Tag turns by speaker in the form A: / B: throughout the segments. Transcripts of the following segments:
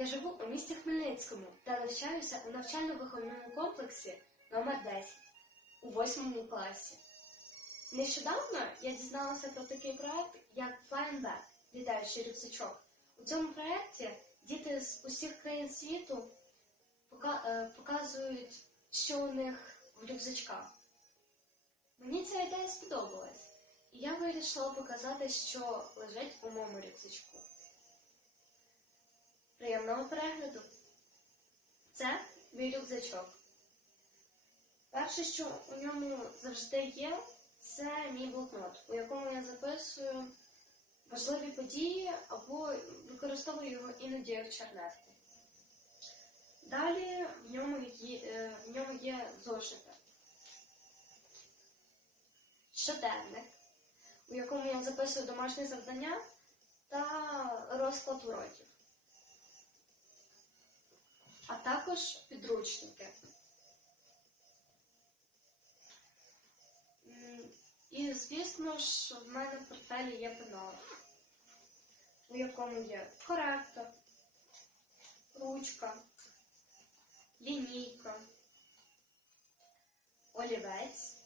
A: Я живу у місті Хмельницькому та навчаюся у навчально-виховному комплексі номер 10 у 8 класі. Нещодавно я дізналася про такий проект, як Flying Bag – літаючий рюкзачок. У цьому проєкті діти з усіх країн світу е, показують, що у них в рюкзачках. Мені ця ідея сподобалась, і я вирішила показати, що лежить у моєму рюкзачку. Приємного перегляду! Це мій рюкзачок. Перше, що у ньому завжди є, це мій блокнот, у якому я записую важливі події або використовую його іноді як чернетку. Далі в ньому є, е, в ньому є зошити. Щоденник, у якому я записую домашні завдання та розклад уроків. Також підручники. І, звісно ж, в мене в портфелі є пенал, у якому є коректор, ручка, лінійка, олівець,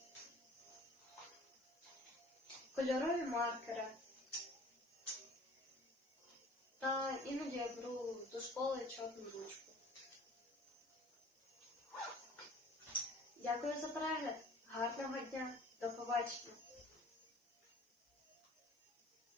A: кольорові маркери. Та іноді я беру до школи чорну ручку. Дякую за перегляд. Гарного дня. До побачення.